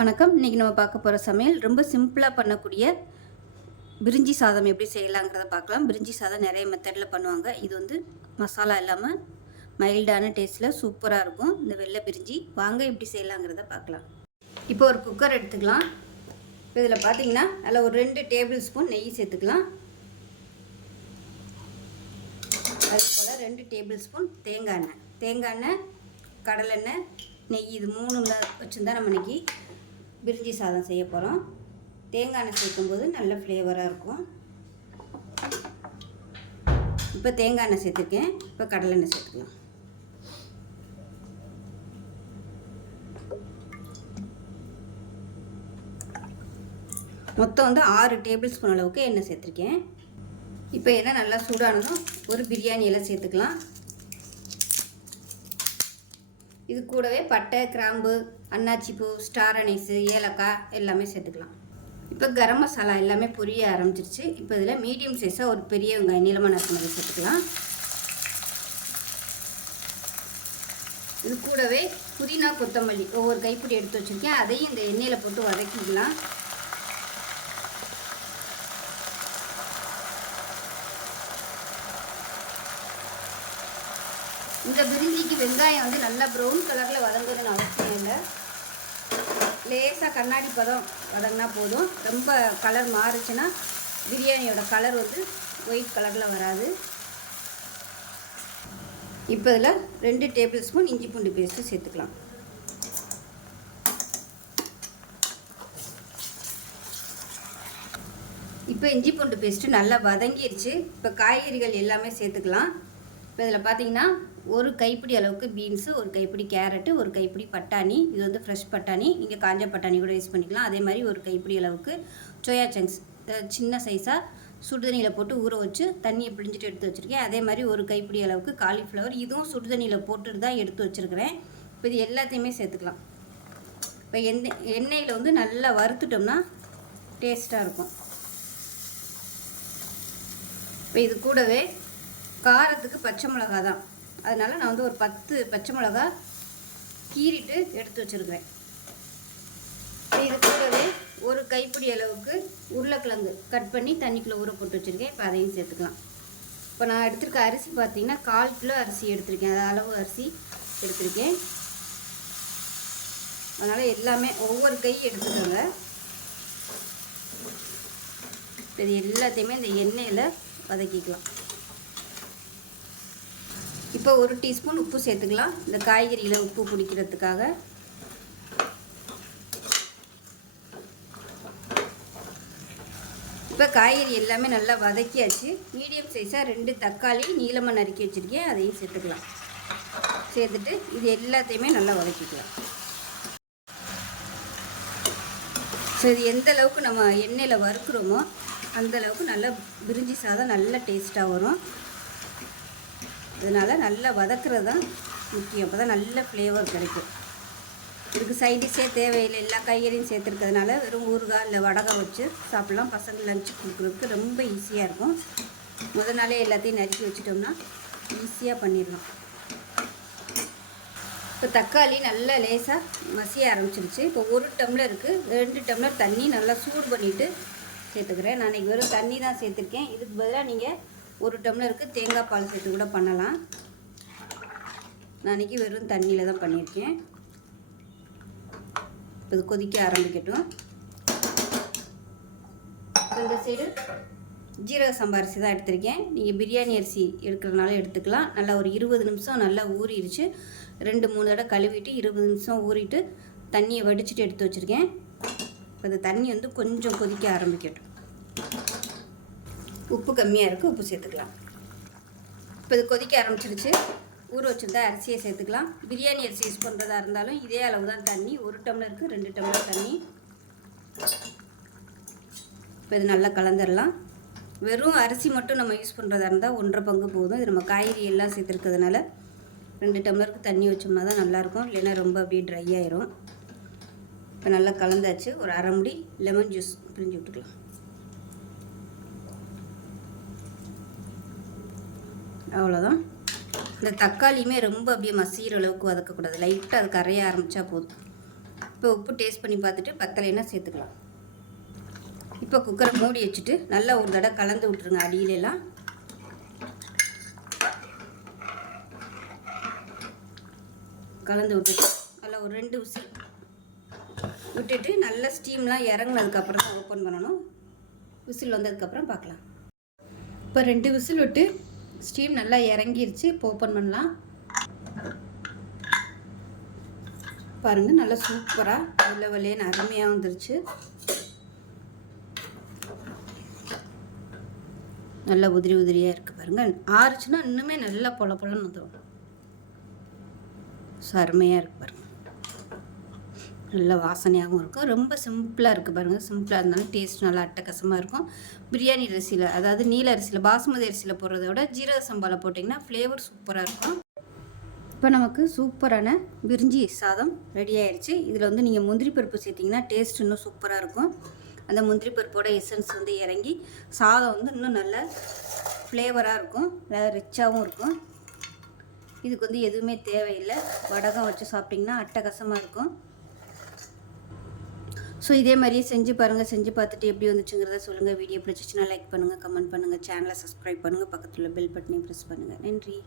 வணக்கம். இன்றைக்கி நம்ம பார்க்க போகிற சமையல் ரொம்ப சிம்பிளாக பண்ணக்கூடிய பிரிஞ்சி சாதம் எப்படி செய்யலாங்கிறத பார்க்கலாம். பிரிஞ்சி சாதம் நிறைய மெத்தடில் பண்ணுவாங்க. இது வந்து மசாலா இல்லாமல் மைல்டான டேஸ்ட்டில் சூப்பராக இருக்கும் இந்த வெள்ளை பிரிஞ்சி. வாங்க எப்படி செய்யலாங்கிறத பார்க்கலாம். இப்போ ஒரு குக்கர் எடுத்துக்கலாம். இப்போ இதில் பார்த்தீங்கன்னா அதில் ஒரு 2 டேபிள் ஸ்பூன் நெய் சேர்த்துக்கலாம். அதே போல் 2 டேபிள் ஸ்பூன் தேங்காய் எண்ணெய், கடலெண்ணெய், நெய், இது 3 வச்சுருந்தா நம்ம இன்றைக்கி பிரிஞ்சி சாதம் செய்ய போகிறோம். தேங்காய் எண்ணெய் சேர்க்கும்போது நல்ல ஃப்ளேவராக இருக்கும். இப்போ தேங்காய் எண்ணெய் சேர்த்துருக்கேன். இப்போ கடலெண்ணெய் சேர்த்துக்கலாம். மொத்தம் வந்து 6 டேபிள் ஸ்பூன் அளவுக்கு எண்ணெய் சேர்த்துருக்கேன். இப்போ எண்ணெய் நல்லா சூடானதும் ஒரு பிரியாணி இலை சேர்த்துக்கலாம். இது கூடவே பட்டை, கிராம்பு, அன்னாச்சிப்பூ, ஸ்டார் அனீஸு, ஏலக்காய் எல்லாமே சேர்த்துக்கலாம். இப்போ கரம் மசாலா எல்லாமே பொரிய ஆரம்பிச்சிருச்சு. இப்போ இதில் மீடியம் சைஸாக ஒரு பெரிய வெங்காயம் நீளமாக நறுக்குனதை சேர்த்துக்கலாம். இது கூடவே புதினா, கொத்தமல்லி ஒவ்வொரு கைப்பிடி எடுத்து வச்சுருக்கேன். அதையும் இந்த எண்ணெயில் போட்டு வதக்கிக்கலாம். இந்த பிரிஞ்சிக்கு வெங்காயம் வந்து நல்லா ப்ரௌன் கலரில் வதங்குதுன்னு அவசியம் இல்லை. லேசாக கண்ணாடி பதம் வதங்கினா போதும். ரொம்ப கலர் மாறுச்சுன்னா பிரியாணியோட கலர் வந்து ஒயிட் கலரில் வராது. இப்போ இதில் 2 டேபிள் ஸ்பூன் இஞ்சி பூண்டு பேஸ்ட்டு சேர்த்துக்கலாம். இப்போ இஞ்சி பூண்டு பேஸ்ட்டு நல்லா வதங்கிடுச்சு. இப்போ காய்கறிகள் எல்லாமே சேர்த்துக்கலாம். இப்போ இதில் பார்த்தீங்கன்னா ஒரு கைப்பிடி அளவுக்கு பீன்ஸு, ஒரு கைப்பிடி கேரட்டு, ஒரு கைப்பிடி பட்டாணி, இது வந்து ஃப்ரெஷ் பட்டாணி, நீங்கள் காஞ்ச பட்டாணி கூட யூஸ் பண்ணிக்கலாம். அதே மாதிரி ஒரு கைப்பிடி அளவுக்கு சோயா சங்க்ஸ் சின்ன சைஸாக சுடுதண்ணியில் போட்டு ஊற வச்சு தண்ணியை பிழிஞ்சிட்டு எடுத்து வச்சுருக்கேன். அதே மாதிரி ஒரு கைப்பிடி அளவுக்கு காலிஃப்ளவர், இதுவும் சுடுதண்ணியில் போட்டுட்டு தான் எடுத்து வச்சுருக்கிறேன். இப்போ இது எல்லாத்தையுமே சேர்த்துக்கலாம். இப்போ எண்ணெயில் வந்து நல்லா வறுத்துட்டோம்னா டேஸ்ட்டாக இருக்கும். இப்போ இது கூடவே காரத்துக்கு பச்சை மிளகா தான், அதனால் நான் வந்து ஒரு 10 பச்சை மிளகா கீறிட்டு எடுத்து வச்சுருக்கிறேன். இது கூடவே ஒரு கைப்பிடி அளவுக்கு உருளைக்கிழங்கு கட் பண்ணி தண்ணிக்குள்ளே ஊற போட்டு வச்சுருக்கேன். இப்போ அதையும் சேர்த்துக்கலாம். இப்போ நான் எடுத்துருக்க அரிசி பார்த்திங்கன்னா 1/4 கிலோ அரிசி எடுத்திருக்கேன். அது அளவு அரிசி எடுத்திருக்கேன். அதனால் எல்லாமே ஒவ்வொரு கை எடுத்துக்கோங்க. இது எல்லாத்தையுமே இந்த எண்ணெயில் வதக்கிக்கலாம். இப்போ 1 டீஸ்பூன் உப்பு சேர்த்துக்கலாம், இந்த காய்கறியில் உப்பு பிடிக்கிறதுக்காக. இப்போ காய்கறி எல்லாமே நல்லா வதக்கியாச்சு. மீடியம் சைஸாக 2 தக்காளி நீளமாக நறுக்கி வச்சுருக்கேன், அதையும் சேர்த்துக்கலாம். சேர்த்துட்டு இது எல்லாத்தையுமே நல்லா வதக்கிக்கலாம். ஸோ இது எந்த அளவுக்கு நம்ம எண்ணெயில் வறுக்கிறோமோ அந்தளவுக்கு நல்லா பிரிஞ்சி சாதம் நல்ல டேஸ்ட்டாக வரும். இதனால் நல்லா வதக்கிறது தான் முக்கியம். அப்போ தான் நல்ல ஃப்ளேவர் கிடைக்கும். இதுக்கு சைடிஷே தேவையில்லை, எல்லா காய்கறியும் சேர்த்துருக்கிறதுனால வெறும் ஊறுகாய் இல்லை வடகம் வச்சு சாப்பிட்லாம். பசங்க லஞ்சு கொடுக்குறதுக்கு ரொம்ப ஈஸியாக இருக்கும். முதல் நாளே எல்லாத்தையும் நறுக்கி வச்சுட்டோம்னா ஈஸியாக பண்ணிடலாம். இப்போ தக்காளி நல்லா லேசாக மசிய ஆரம்பிச்சிருச்சு. இப்போ 1 டம்ளருக்கு 2 டம்ளர் தண்ணி நல்லா சூடு பண்ணிவிட்டு சேர்த்துக்கிறேன். நான் இன்றைக்கி வெறும் தண்ணி தான் சேர்த்துருக்கேன். இதுக்கு பதிலாக நீங்கள் 1 டம்ளருக்கு தேங்காய் பால் சேர்த்து கூட பண்ணலாம். நான் இன்றைக்கி வெறும் தண்ணியில் தான் பண்ணியிருக்கேன். இப்போ இது கொதிக்க ஆரம்பிக்கட்டும். இந்த சைடு ஜீரக சம்பா அரிசி தான் எடுத்திருக்கேன். நீங்கள் பிரியாணி அரிசி எடுக்கிறதுனால எடுத்துக்கலாம். நல்லா ஒரு 20 நிமிஷம் நல்லா ஊறிடுச்சு. 2-3 தடவை கழுவிட்டு 20 நிமிஷம் ஊறிட்டு தண்ணியை வடிச்சிட்டு எடுத்து வச்சுருக்கேன். இப்போ இந்த தண்ணி வந்து கொஞ்சம் கொதிக்க ஆரம்பிக்கட்டும். உப்பு கம்மியாக இருக்குது, உப்பு சேர்த்துக்கலாம். இப்போ இது கொதிக்க ஆரம்பிச்சிருச்சு. ஊற வச்சுருந்தா அரிசியை சேர்த்துக்கலாம். பிரியாணி அரிசி யூஸ் பண்ணுறதா இருந்தாலும் இதே அளவு தான் தண்ணி, 1 டம்ளருக்கு 2 டம்ளர் தண்ணி. இப்போ இது நல்லா கலந்துடலாம். வெறும் அரிசி மட்டும் நம்ம யூஸ் பண்ணுறதா இருந்தால் 1.5 பங்கு போதும். இது நம்ம காய்கறி எல்லாம் சேர்த்துருக்கிறதுனால 2 டம்ளருக்கு தண்ணி வச்சோம்னா தான் நல்லாயிருக்கும், இல்லைன்னா ரொம்ப அப்படியே ட்ரை ஆயிரும். இப்போ நல்லா கலந்தாச்சு. ஒரு அரை முடி லெமன் ஜூஸ் பிழிஞ்சு விட்டுக்கலாம். அவ்வளோதான். இந்த தக்காளியுமே ரொம்ப அப்படியே மசிகிற அளவுக்கு வதக்கக்கூடாது, லைட்டாக அது கரைய ஆரம்பித்தா போதும். இப்போ உப்பு டேஸ்ட் பண்ணி பார்த்துட்டு பத்தலைன்னா சேர்த்துக்கலாம். இப்போ குக்கரை மூடி வச்சுட்டு நல்லா ஒரு தடவை கலந்து விட்ருங்க. அடியிலெல்லாம் கலந்து விட்டுட்டு நல்லா ஒரு 2 விசில் விட்டுட்டு நல்லா ஸ்டீம்லாம் இறங்கினதுக்கப்புறம் தான் ஓப்பன் பண்ணணும். விசில் வந்ததுக்கப்புறம் பார்க்கலாம். இப்போ 2 விசில் விட்டு ஸ்டீம் நல்லா இறங்கிருச்சு. இப்போ ஓப்பன் பண்ணலாம். பாருங்கள், நல்லா சூப்பராக வெள்ளை வெள்ளையன்னு அருமையாக வந்துருச்சு. நல்லா உதிரி உதிரியாக இருக்குது பாருங்கள். ஆறுச்சுன்னா இன்னுமே நல்லா பொல பொலன்னு வந்துடும். அருமையாக இருக்குது பாருங்கள். நல்ல வாசனையாகவும் இருக்கும். ரொம்ப சிம்பிளாக இருக்குது பாருங்கள். சிம்பிளாக இருந்தாலும் டேஸ்ட் நல்லா அட்டகாசமாக இருக்கும். பிரியாணி அரிசியில், அதாவது நீல அரிசியில், பாசுமதி அரிசியில் போடுறத விட ஜீரக சம்பாவில் போட்டிங்கன்னா ஃப்ளேவர் சூப்பராக இருக்கும். இப்போ நமக்கு சூப்பரான பிரிஞ்சி சாதம் ரெடி ஆயிடுச்சு. இதில் வந்து நீங்கள் முந்திரி பருப்பு சேர்த்திங்கன்னா டேஸ்ட் இன்னும் சூப்பராக இருக்கும். அந்த முந்திரி பருப்போட எசன்ஸ் வந்து இறங்கி சாதம் வந்து இன்னும் நல்ல ஃப்ளேவராக இருக்கும். நல்லா ரிச்சாகவும் இருக்கும். இதுக்கு வந்து எதுவுமே தேவையில்லை. வடகம் வச்சு சாப்பிட்டிங்கன்னா அட்டகாசமாக இருக்கும். ஸோ இதே மாதிரியே செஞ்சு பாருங்கள். செஞ்சு பார்த்துட்டு எப்படி வந்துச்சுங்கிறத சொல்லுங்கள். வீடியோ பிடிச்சிச்சின்னா லைக் பண்ணுங்கள், கமெண்ட் பண்ணுங்கள், சேனலை சப்ஸ்கிரைப் பண்ணுங்கள், பக்கத்தில் பெல் பட்டனையும் ப்ரெஸ் பண்ணுங்கள். நன்றி.